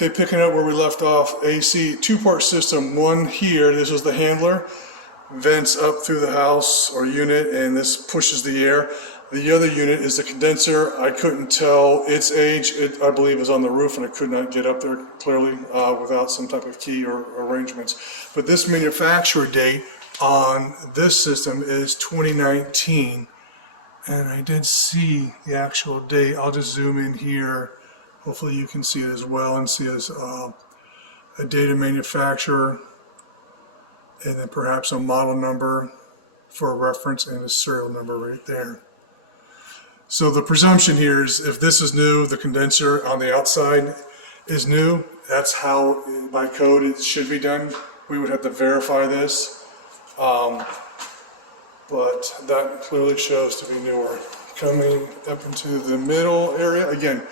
Okay, picking up where we left off, AC two-part system. One here, this is the handler, vents up through the house or unit, and this pushes the air. The other unit is the condenser. I couldn't tell its age. It, I believe, is on the roof, and I could not get up there clearly without some type of key or arrangements. But this manufacturer date on this system is 2019, and I did see the actual date. I'll just zoom in here. Hopefully you can see it as well and see as a date of manufacturer, and then perhaps a model number for a reference and a serial number right there. So the presumption here is if this is new, the condenser on the outside is new. That's how by code it should be done. We would have to verify this, but that clearly shows to be newer. Coming up into the middle area, again,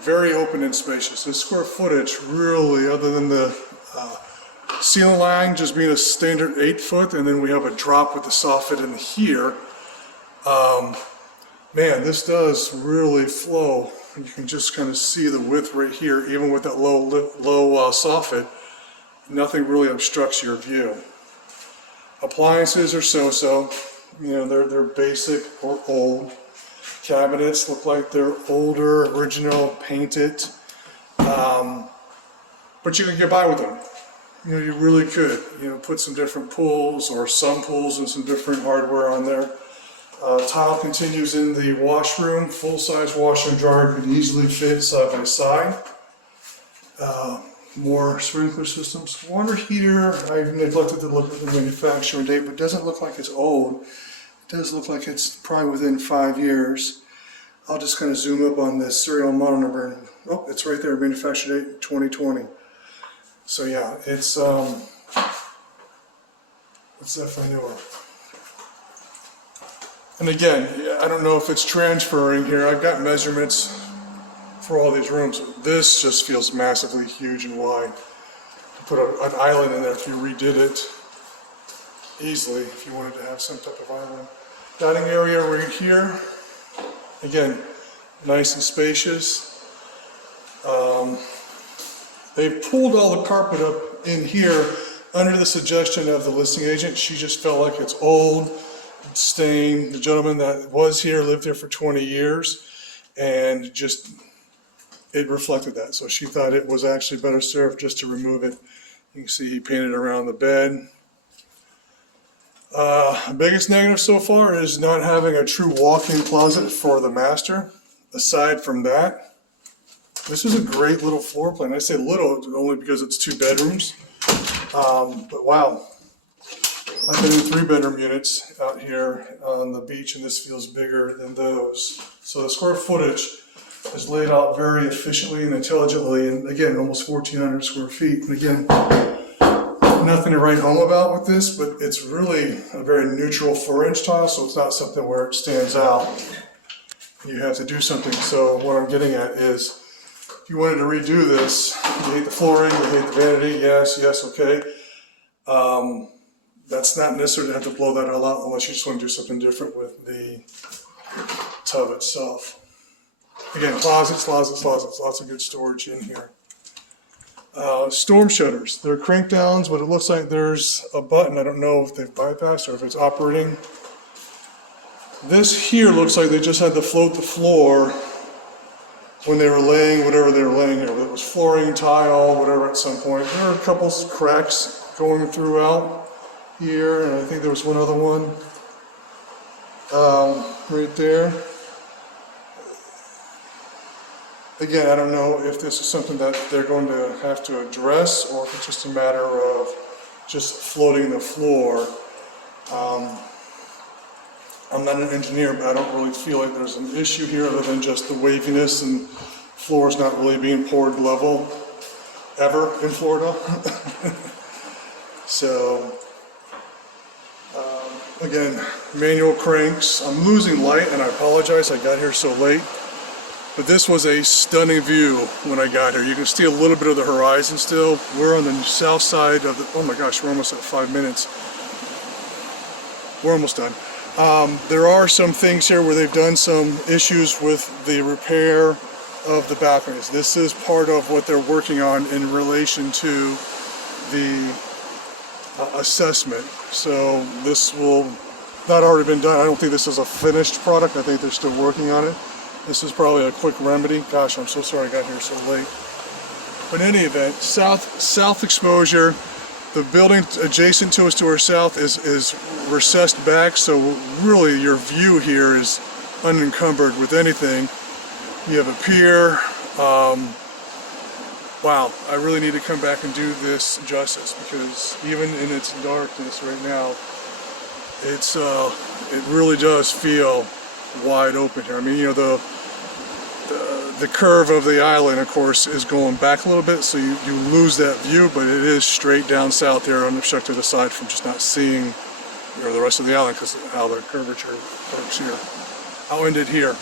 very open and spacious. The square footage really, other than the ceiling line just being a standard 8 foot, and then we have a drop with the soffit in here. Man, this does really flow. You can just kind of see the width right here, even with that low soffit. Nothing really obstructs your view. Appliances are so-so. You know, they're basic or old. Cabinets look like they're older, original, painted, but you can get by with them. You know, you really could. You know, put some different pulls or some pulls and some different hardware on there. Tile continues in the washroom. Full-size washer and dryer could easily fit side by side. More sprinkler systems. Water heater, I've neglected to look at the manufacturer date, but it doesn't look like it's old. It does look like it's probably within 5 years. I'll just kind of zoom up on this serial model number. And, oh, it's right there, manufacturer date 2020. So yeah, it's definitely newer. And again, I don't know if it's transferring here. I've got measurements for all these rooms. This just feels massively huge and wide. To put an island in there if you redid it easily, if you wanted to have some type of island. Dining area right here. Again, nice and spacious. They've pulled all the carpet up in here under the suggestion of the listing agent. She just felt like it's old, stained. The gentleman that was here lived here for 20 years, and just it reflected that. So she thought it was actually better served just to remove it. You can see he painted around the bed. Biggest negative so far is not having a true walk-in closet for the master. Aside from that, this is a great little floor plan. I say little only because it's 2 bedrooms. But wow, I've been in 3-bedroom units out here on the beach, and this feels bigger than those. So the square footage is laid out very efficiently and intelligently, and again, almost 1,400 square feet. And again, nothing to write home about with this, but it's really a very neutral 4-inch tile, so it's not something where it stands out. You have to do something. So what I'm getting at is, if you wanted to redo this, you hate the flooring, you hate the vanity, yes, okay. That's not necessary to have to blow that all out unless you just want to do something different with the tub itself. Again, closets, lots of good storage in here. Storm shutters. They're crank downs, but it looks like there's a button. I don't know if they've bypassed or if it's operating. This here looks like they just had to float the floor when they were laying whatever they were laying here. Whether it was flooring, tile, whatever at some point. There are a couple cracks going throughout here, and I think there was one other one right there. Again, I don't know if this is something that they're going to have to address or if it's just a matter of just floating the floor. I'm not an engineer, but I don't really feel like there's an issue here other than just the waviness and floors not really being poured level ever in Florida. So, again, manual cranks. I'm losing light, and I apologize, I got here so late. But this was a stunning view when I got here. You can see a little bit of the horizon still. We're on the south side of the, oh my gosh, we're almost at 5 minutes. We're almost done. There are some things here where they've done some issues with the repair of the balconies. This is part of what they're working on in relation to the assessment. So this will not already been done. I don't think this is a finished product. I think they're still working on it. This is probably a quick remedy. Gosh, I'm so sorry I got here so late. But in any event, south exposure. The building adjacent to us to our south is recessed back, so really your view here is unencumbered with anything. You have a pier. Wow, I really need to come back and do this justice, because even in its darkness right now, it really does feel wide open here. I mean, you know, the curve of the island, of course, is going back a little bit, so you lose that view, but it is straight down south here, unobstructed aside from just not seeing, you know, the rest of the island because of how the curvature works here. I'll end it here.